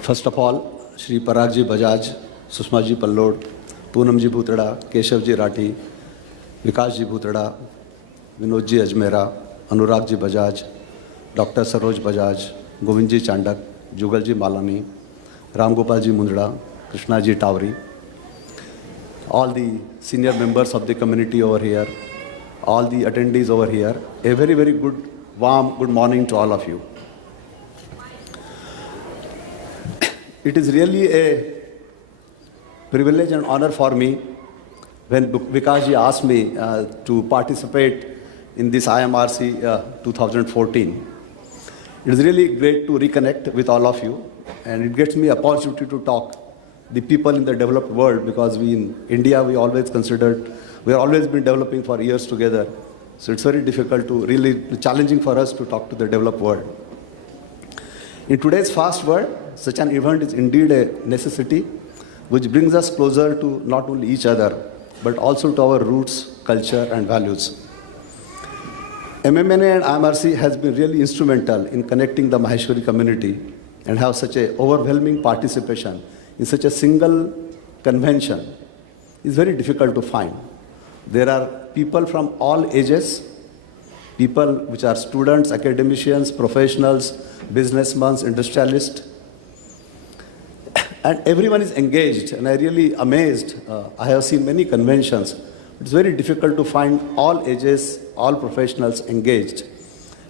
First of all, Shri Paragji Bajaj, Sushmaji Pallod, Poonamji Bhutada, Keshawji Rathi, Vikasji Bhutada, Vinodji Ajmera, Anuragji Bajaj, Dr. Saroj Bajaj, Govindji Chandak, Jugalji Malani, Ramgopalji Mundra, Krishnaji Tawri, all the senior members of the community over here, all the attendees over here, a very, very good, warm, good morning to all of you. It is really a privilege and honor for me when Vikasji asked me to participate in this IMRC 2014. It is really great to reconnect with all of you, and it gets me opportunity to talk the people in the developed world, because we in India, we always considered, we have always been developing for years together. So it's very difficult to, really challenging for us to talk to the developed world. In today's fast world, such an event is indeed a necessity, which brings us closer to not only each other, but also to our roots, culture, and values. MMNA and IMRC has been really instrumental in connecting the Maheshwari community and have such a overwhelming participation in such a single convention is very difficult to find. There are people from all ages, people which are students, academicians, professionals, businessmen, industrialists, and everyone is engaged, and I really amazed. I have seen many conventions. It's very difficult to find all ages, all professionals engaged.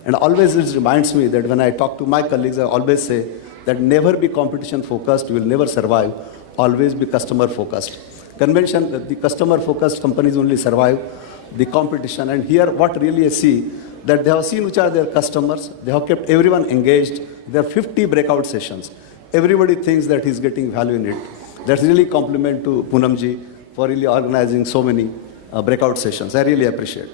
And always it reminds me that when I talk to my colleagues, I always say that never be competition focused, you will never survive, always be customer focused. Convention, the customer focused companies only survive the competition. And here what really I see, that they have seen which are their customers, they have kept everyone engaged. There are 50 breakout sessions. Everybody thinks that he's getting value in it. That's really compliment to Poonamji for really organizing so many breakout sessions. I really appreciate.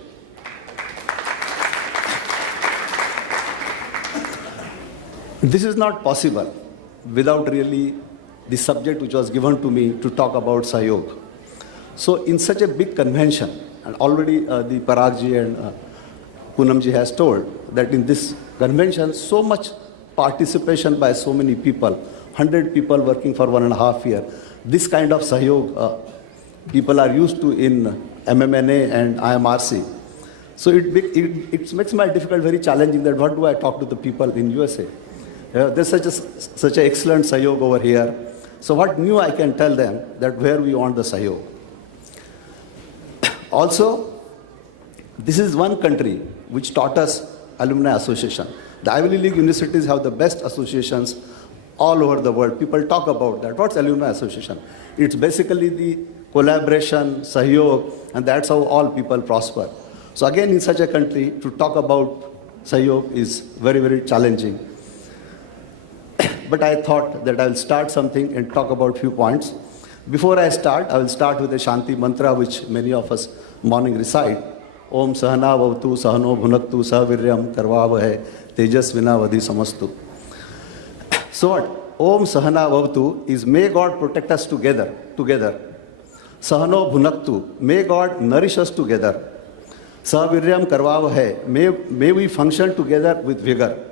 This is not possible without really the subject which was given to me to talk about Sahyog. So in such a big convention, and already the Paragji and Poonamji has told that in this convention, so much participation by so many people, 100 people working for 1.5 years. This kind of Sahyog people are used to in MMNA and IMRC. So it makes my difficult very challenging that what do I talk to the people in USA? There's such an excellent Sahyog over here. So what new I can tell them that where we want the Sahyog. Also, this is one country which taught us alumni association. The Ivy League universities have the best associations all over the world. People talk about that. What's alumni association? It's basically the collaboration, sahyog, and that's how all people prosper. So again, in such a country, to talk about sahyog is very, very challenging. But I thought that I will start something and talk about few points. Before I start, I will start with a Shanti mantra, which many of us morning recite. Om Sahana Vavtu Sahano Bhunaktu Sahaviryam Karvavahe Tejasvina Vadhi Samastu. So what? Om Sahana Vavtu is may God protect us together. Sahano Bhunaktu, may God nourish us together. Sahaviryam Karvavahe, may we function together with vigor.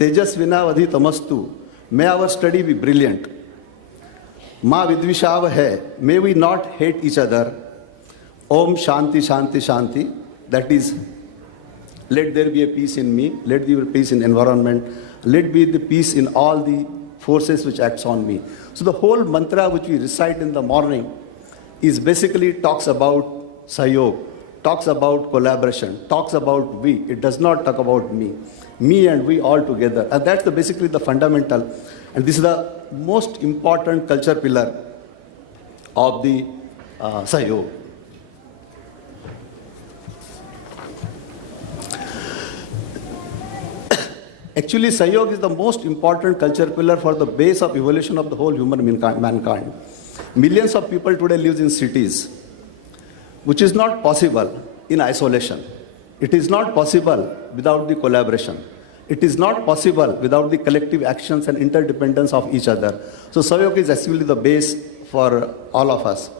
Tejasvina Vadhi Tamastu, may our study be brilliant. Ma Vidvishavahe, may we not hate each other. Om Shanti Shanti Shanti, that is, let there be a peace in me, let there be peace in environment, let be the peace in all the forces which acts on me. So the whole mantra which we recite in the morning is basically talks about sahyog, talks about collaboration, talks about we. It does not talk about me and we all together. And that's basically the fundamental. And this is the most important culture pillar of the sahyog. Actually, sahyog is the most important culture pillar for the base of evolution of the whole human mankind. Millions of people today live in cities, which is not possible in isolation. It is not possible without the collaboration. It is not possible without the collective actions and interdependence of each other. So sahyog is actually the base for all of us.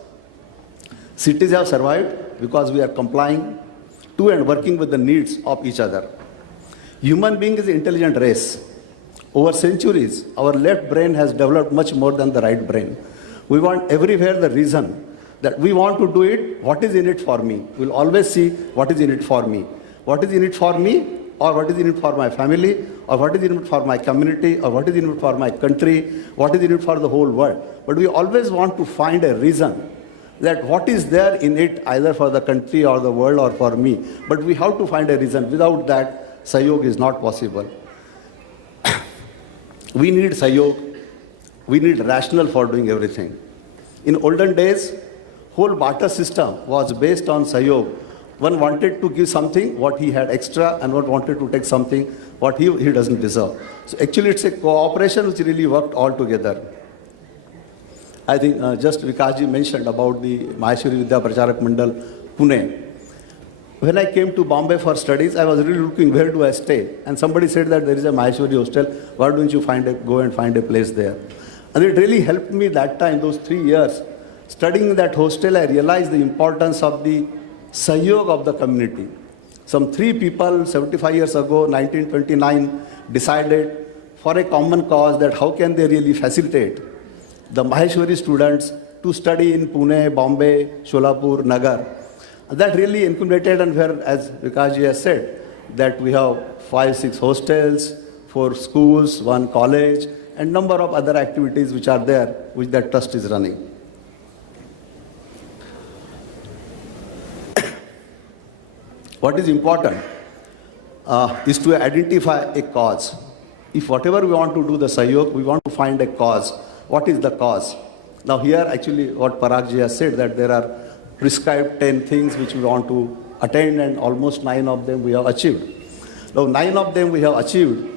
Cities have survived because we are complying to and working with the needs of each other. Human being is an intelligent race. Over centuries, our left brain has developed much more than the right brain. We want everywhere the reason that we want to do it, what is in it for me? We'll always see what is in it for me. What is in it for me, or what is in it for my family, or what is in it for my community, or what is in it for my country, what is in it for the whole world. But we always want to find a reason that what is there in it either for the country or the world or for me. But we have to find a reason. Without that, Sahyog is not possible. We need Sahyog. We need rationale for doing everything. In olden days, whole barter system was based on Sahyog. One wanted to give something what he had extra, and one wanted to take something what he doesn't deserve. So actually it's a cooperation which really worked all together. I think just Vikasji mentioned about the Maheshwari Vidya Pracharak Mandal, Pune. When I came to Bombay for studies, I was really looking where do I stay. And somebody said that there is a Maheshwari hostel, why don't you go and find a place there? And it really helped me that time, those 3 years. Studying in that hostel, I realized the importance of the Sahyog of the community. Some 3 people, 75 years ago, 1929, decided for a common cause that how can they really facilitate the Maheshwari students to study in Pune, Bombay, Sholapur, Nagar. That really accumulated, and where, as Vikasji has said, that we have 5-6 hostels, 4 schools, 1 college, and number of other activities which are there, which that trust is running. What is important is to identify a cause. If whatever we want to do the Sahyog, we want to find a cause. What is the cause? Now here actually what Paragji has said, that there are prescribed 10 things which we want to attain, and almost 9 of them we have achieved. Now 9 of them we have achieved.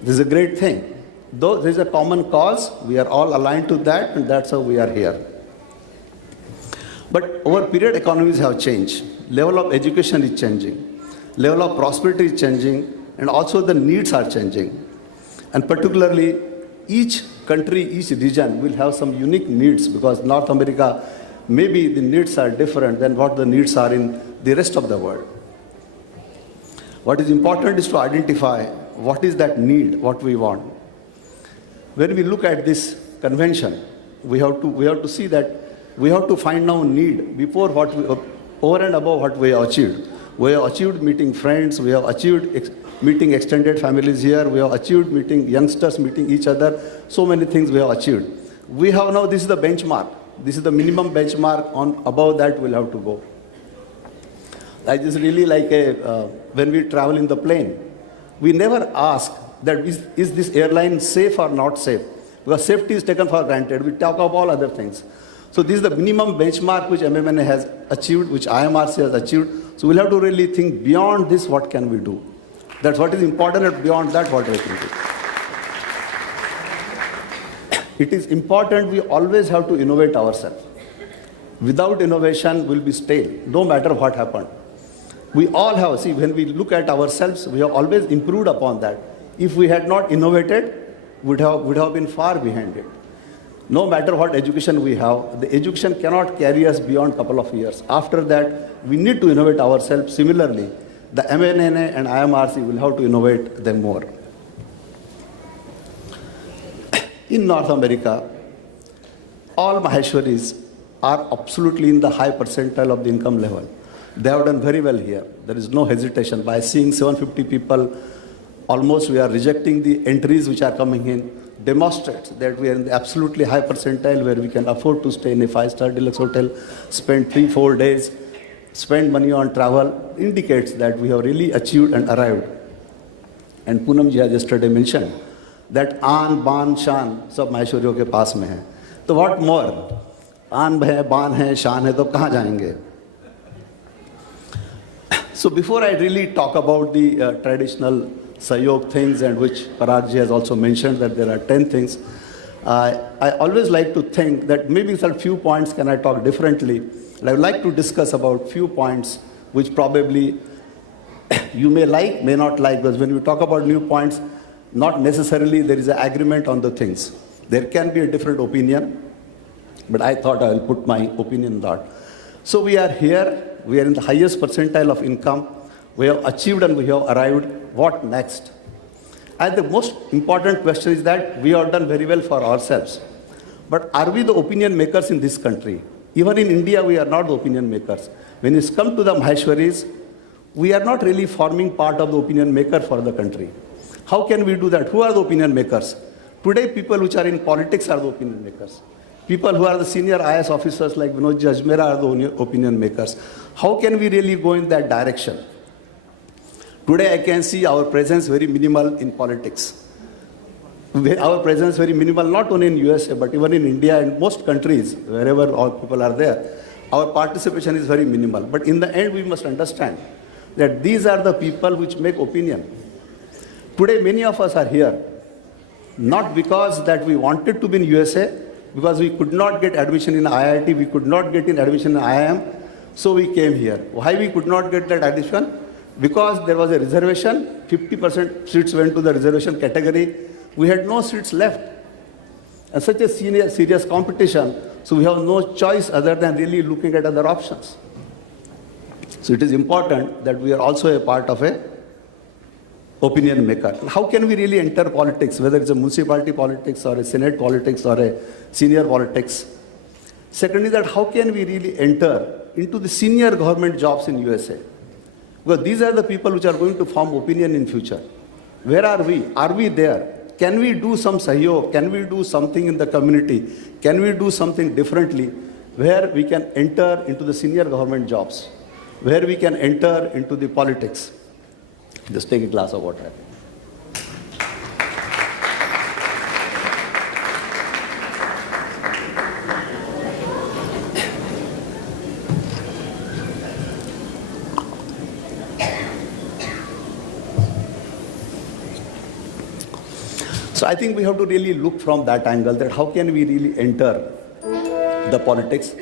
This is a great thing. Though there is a common cause, we are all aligned to that, and that's how we are here. But over period, economies have changed. Level of education is changing. Level of prosperity is changing, and also the needs are changing. And particularly, each country, each region will have some unique needs, because North America, maybe the needs are different than what the needs are in the rest of the world. What is important is to identify what is that need, what we want. When we look at this convention, we have to see that we have to find our need before what we, over and above what we have achieved. We have achieved meeting friends, we have achieved meeting extended families here, we have achieved meeting youngsters, meeting each other, so many things we have achieved. We have now, this is the benchmark. This is the minimum benchmark. On above that we'll have to go. That is really like when we travel in the plane, we never ask that is this airline safe or not safe, because safety is taken for granted. We talk of all other things. So this is the minimum benchmark which MMNA has achieved, which IMRC has achieved. So we'll have to really think beyond this, what can we do? That's what is important, and beyond that, what we can do. It is important we always have to innovate ourselves. Without innovation, we'll be stale, no matter what happened. We all have, see, when we look at ourselves, we have always improved upon that. If we had not innovated, we'd have been far behind it. No matter what education we have, the education cannot carry us beyond a couple of years. After that, we need to innovate ourselves. Similarly, the MNNA and IMRC will have to innovate them more. In North America, all Maheshwaris are absolutely in the high percentile of the income level. They have done very well here. There is no hesitation. By seeing 750 people, almost we are rejecting the entries which are coming in, demonstrates that we are in the absolutely high percentile where we can afford to stay in a 5-star deluxe hotel, spend 3-4 days, spend money on travel, indicates that we have really achieved and arrived. And Poonam ji has yesterday mentioned that Aan, Baan, Shan, सब माहेश्वरियों के पास में है. तो what more? आन है, बान है, शान है, तो कहाँ जाएंगे? So before I really talk about the traditional Sahyog things, and which Paragji has also mentioned that there are 10 things, I always like to think that maybe some few points can I talk differently. And I would like to discuss about few points which probably you may like, may not like, because when you talk about new points, not necessarily there is an agreement on the things. There can be a different opinion, but I thought I will put my opinion on that. So we are here, we are in the highest percentile of income, we have achieved and we have arrived. What next? And the most important question is that we have done very well for ourselves. But are we the opinion makers in this country? Even in India, we are not the opinion makers. When it's come to the Maheshwaris, we are not really forming part of the opinion maker for the country. How can we do that? Who are the opinion makers? Today, people which are in politics are the opinion makers. People who are the senior IAS officers like Vinod Ajmera are the opinion makers. How can we really go in that direction? Today, I can see our presence very minimal in politics. Our presence very minimal, not only in USA, but even in India and most countries, wherever all people are there, our participation is very minimal. But in the end, we must understand that these are the people which make opinion. Today, many of us are here, not because that we wanted to be in USA, because we could not get admission in IIT, we could not get in admission in IIM, so we came here. Why we could not get that admission? Because there was a reservation, 50% seats went to the reservation category. We had no seats left. And such a serious competition, so we have no choice other than really looking at other options. So it is important that we are also a part of a opinion maker. How can we really enter politics, whether it's a municipality politics or a senate politics or a senior politics? Secondly, that how can we really enter into the senior government jobs in USA? Because these are the people which are going to form opinion in future. Where are we? Are we there? Can we do some sahyog? Can we do something in the community? Can we do something differently where we can enter into the senior government jobs? Where we can enter into the politics? Just take a glass of water. So I think we have to really look from that angle, that how can we really enter the politics?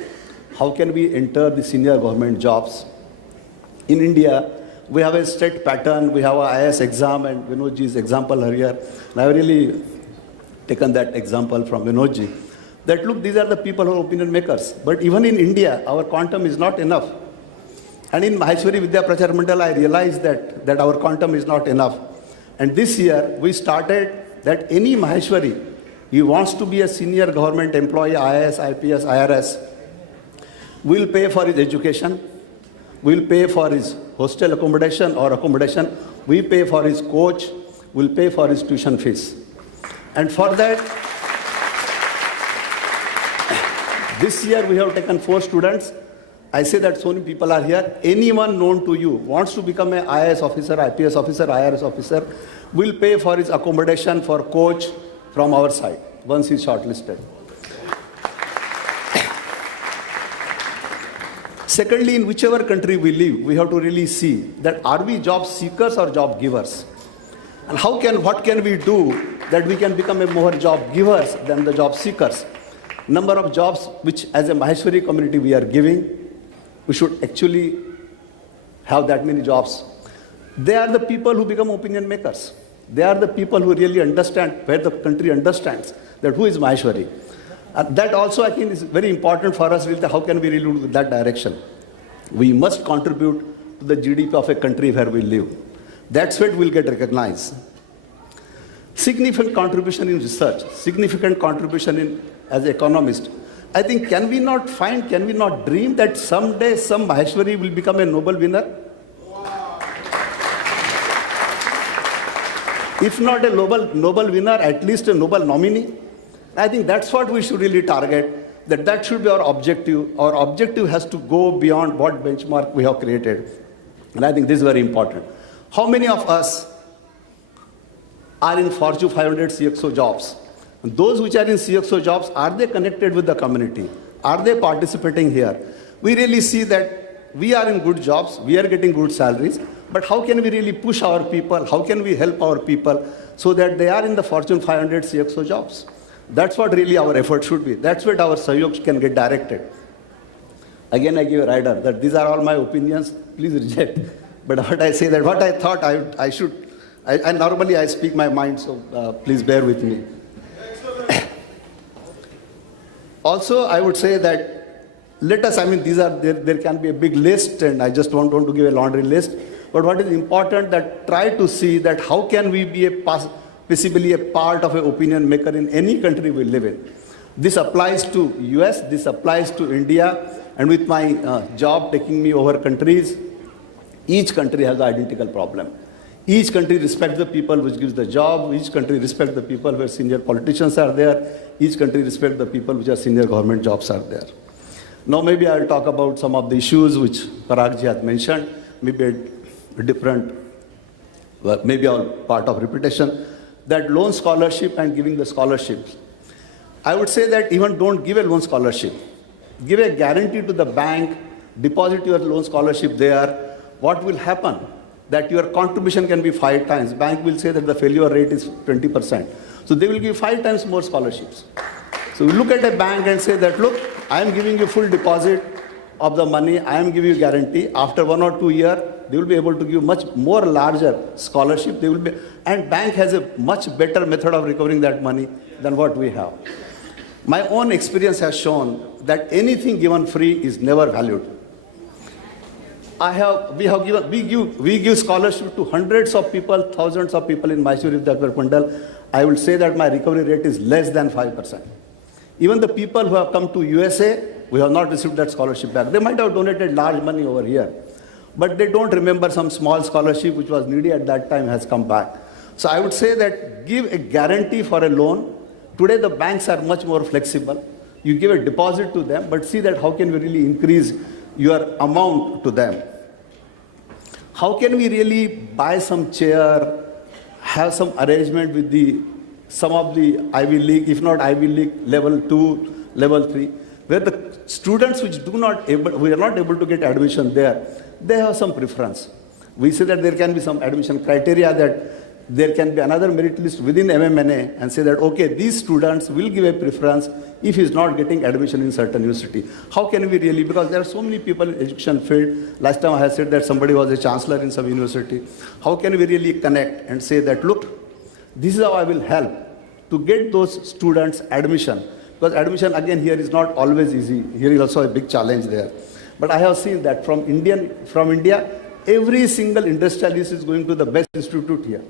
How can we enter the senior government jobs? In India, we have a state pattern, we have a IAS exam, and Vinodji's example earlier. And I have really taken that example from Vinodji. That look, these are the people who are opinion makers. But even in India, our quantum is not enough. And in Maheshwari Vidya Prachar Mandal, I realized that our quantum is not enough. And this year, we started that any Maheshwari, he wants to be a senior government employee, IAS, IPS, IRS, will pay for his education, will pay for his hostel accommodation or accommodation, we pay for his coach, will pay for his tuition fees. And for that, this year we have taken 4 students. I say that so many people are here. Anyone known to you wants to become an IAS officer, IPS officer, IRS officer, will pay for his accommodation, for coach from our side once he's shortlisted. Secondly, in whichever country we live, we have to really see that are we job seekers or job givers? And what can we do that we can become a more job givers than the job seekers? Number of jobs which as a Maheshwari community we are giving, we should actually have that many jobs. They are the people who become opinion makers. They are the people who really understand, where the country understands that who is Maheshwari. That also I think is very important for us. How can we really do that direction? We must contribute to the GDP of a country where we live. That's where we'll get recognized. Significant contribution in research, significant contribution as an economist. I think can we not dream that someday some Maheshwari will become a Nobel winner? If not a Nobel winner, at least a Nobel nominee. I think that's what we should really target, that should be our objective. Our objective has to go beyond what benchmark we have created. And I think this is very important. How many of us are in Fortune 500 CXO jobs? And those which are in CXO jobs, are they connected with the community? Are they participating here? We really see that we are in good jobs, we are getting good salaries, but how can we really push our people? How can we help our people so that they are in the Fortune 500 CXO jobs? That's what really our effort should be. That's what our sahyog can get directed. Again, I give a rider that these are all my opinions, please reject. But what I say that what I thought I should, normally I speak my mind, so please bear with me. Also, I would say that there can be a big list, and I just don't want to give a laundry list. But what is important that try to see that how can we be possibly a part of an opinion maker in any country we live in. This applies to US, this applies to India, and with my job taking me over countries, each country has an identical problem. Each country respects the people which gives the job, each country respects the people where senior politicians are there, each country respects the people which are senior government jobs are there. Now maybe I'll talk about some of the issues which Parag ji had mentioned, maybe a different, maybe all part of repetition, that loan scholarship and giving the scholarships. I would say that even don't give a loan scholarship. Give a guarantee to the bank, deposit your loan scholarship there. What will happen? That your contribution can be 5 times. Bank will say that the failure rate is 20%. So they will give 5 times more scholarships. So we look at a bank and say that, look, I am giving you full deposit of the money, I am giving you guarantee. After 1 or 2 years, they will be able to give much more larger scholarship. They will be, and bank has a much better method of recovering that money than what we have. My own experience has shown that anything given free is never valued. We give scholarship to hundreds of people, thousands of people in Mysore Vidyapitham. I will say that my recovery rate is less than 5%. Even the people who have come to USA, we have not received that scholarship back. They might have donated large money over here, but they don't remember some small scholarship which was needy at that time has come back. So I would say that give a guarantee for a loan. Today the banks are much more flexible. You give a deposit to them, but see that how can we really increase your amount to them. How can we really buy some chair, have some arrangement with some of the Ivy League, if not Ivy League, level 2, level 3, where the students which we are not able to get admission there, they have some preference. We say that there can be some admission criteria, that there can be another merit list within MMNA and say that, okay, these students will give a preference if he is not getting admission in certain university. How can we really, because there are so many people in education field. Last time I had said that somebody was a chancellor in some university. How can we really connect and say that, look, this is how I will help to get those students admission. Because admission again here is not always easy. Here is also a big challenge there. But I have seen that from India, every single industrialist is going to the best institute here.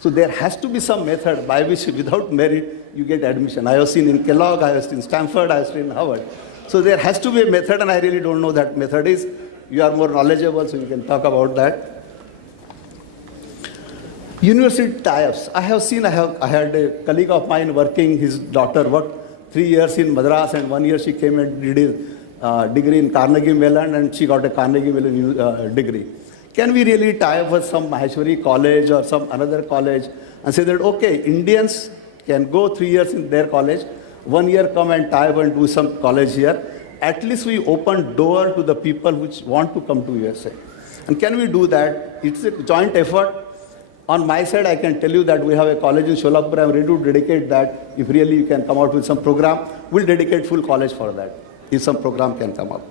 So there has to be some method by which without merit you get admission. I have seen in Kellogg, I have seen Stanford, I have seen in Harvard. So there has to be a method, and I really don't know that method is. You are more knowledgeable, so you can talk about that. University tie-ups. I had a colleague of mine working, his daughter worked 3 years in Madras, and 1 year she came and did his degree in Carnegie Mellon, and she got a Carnegie Mellon degree. Can we really tie up with some Maheshwari college or some another college and say that, okay, Indians can go 3 years in their college, 1 year come and tie up and do some college here. At least we open door to the people which want to come to USA. And can we do that? It's a joint effort. On my side, I can tell you that we have a college in Sholapur. I'm ready to dedicate that. If really you can come out with some program, we'll dedicate full college for that, if some program can come up.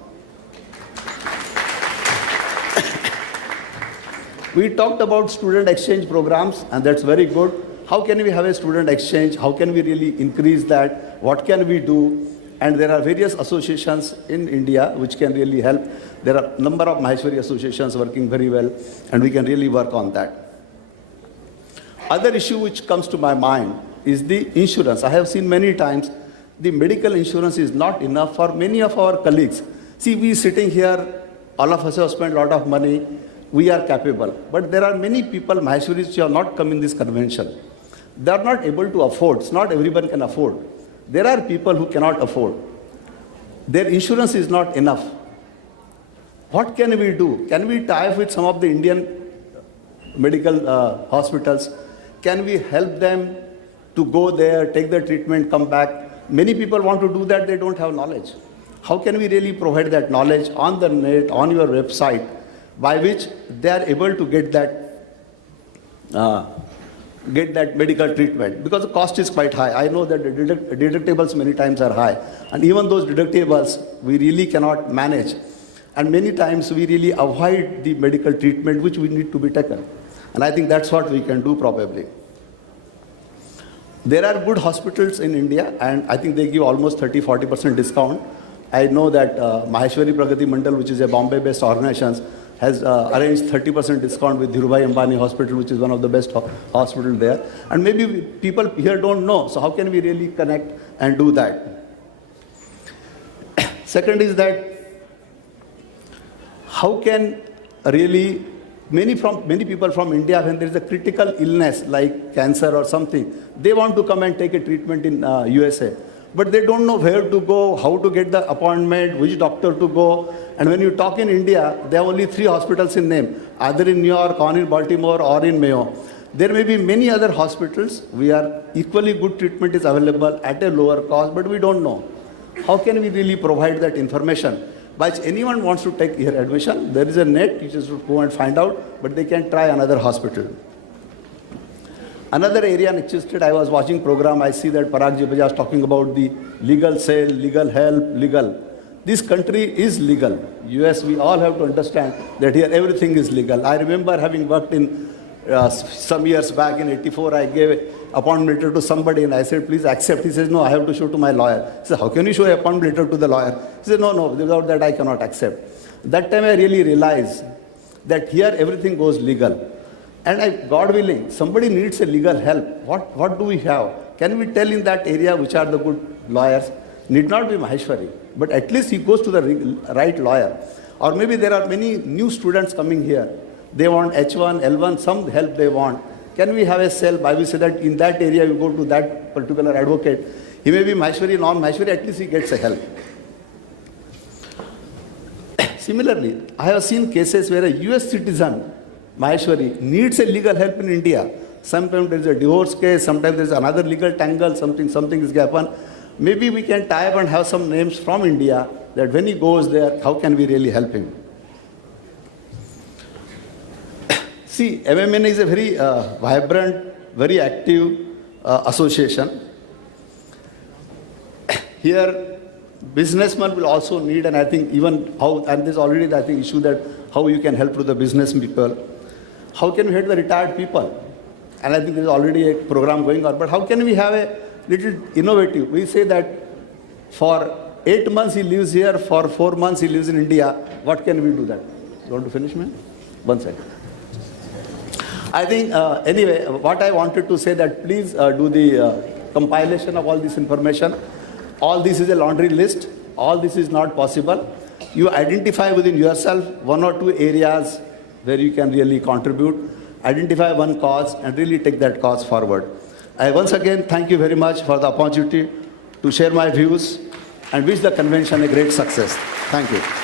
We talked about student exchange programs, and that's very good. How can we have a student exchange? How can we really increase that? What can we do? And there are various associations in India which can really help. There are a number of Maheshwari associations working very well, and we can really work on that. Other issue which comes to my mind is the insurance. I have seen many times the medical insurance is not enough for many of our colleagues. See, we sitting here, all of us have spent a lot of money. We are capable. But there are many people, Maheshwaris, who have not come in this convention. They are not able to afford. It's not everyone can afford. There are people who cannot afford. Their insurance is not enough. What can we do? Can we tie up with some of the Indian medical hospitals? Can we help them to go there, take the treatment, come back? Many people want to do that, they don't have knowledge. How can we really provide that knowledge on the net, on your website, by which they are able to get that medical treatment? Because the cost is quite high. I know that the deductibles many times are high. And even those deductibles, we really cannot manage. And many times we really avoid the medical treatment which we need to be taken. And I think that's what we can do probably. There are good hospitals in India, and I think they give almost 30-40% discount. I know that Maheshwari Pragati Mandal, which is a Bombay-based organization, has arranged 30% discount with Dhirubhai Ambani Hospital, which is one of the best hospitals there. And maybe people here don't know, so how can we really connect and do that? Second is that how can really many people from India, when there is a critical illness like cancer or something, they want to come and take a treatment in USA. But they don't know where to go, how to get the appointment, which doctor to go. And when you talk in India, there are only 3 hospitals in name, either in New York, or in Baltimore, or in Mayo. There may be many other hospitals where equally good treatment is available at a lower cost, but we don't know. How can we really provide that information? By which anyone wants to take here admission, there is a net, you just go and find out, but they can try another hospital. Another area in State, I was watching program, I see that Parag Ji Bajaj talking about the legal sale, legal help, legal. This country is legal. US, we all have to understand that here everything is legal. I remember having worked in some years back in 84, I gave appointment letter to somebody and I said, please accept. He says, no, I have to show to my lawyer. I said, how can you show an appointment letter to the lawyer? He said, no, without that I cannot accept. That time I really realized that here everything goes legal. And God willing, somebody needs a legal help. What do we have? Can we tell in that area which are the good lawyers? Need not be Maheshwari, but at least he goes to the right lawyer. Or maybe there are many new students coming here. They want H1, L1, some help they want. Can we have a cell by we say that in that area you go to that particular advocate? He may be Maheshwari, non-Maheshwari, at least he gets a help. Similarly, I have seen cases where a US citizen, Maheshwari, needs a legal help in India. Sometimes there is a divorce case, sometimes there is another legal tangle, something is happen. Maybe we can tie up and have some names from India that when he goes there, how can we really help him? See, MMN is a very vibrant, very active association. Here, businessmen will also need, and I think even how, and there's already I think issue that how you can help to the business people. How can we help the retired people? And I think there's already a program going on, but how can we have a little innovative? We say that for 8 months he lives here, for 4 months he lives in India. What can we do that? You want to finish, man? 1 second. I think, anyway, what I wanted to say that please do the compilation of all this information. All this is a laundry list. All this is not possible. You identify within yourself 1 or 2 areas where you can really contribute. Identify one cause and really take that cause forward. I once again thank you very much for the opportunity to share my views and wish the convention a great success. Thank you.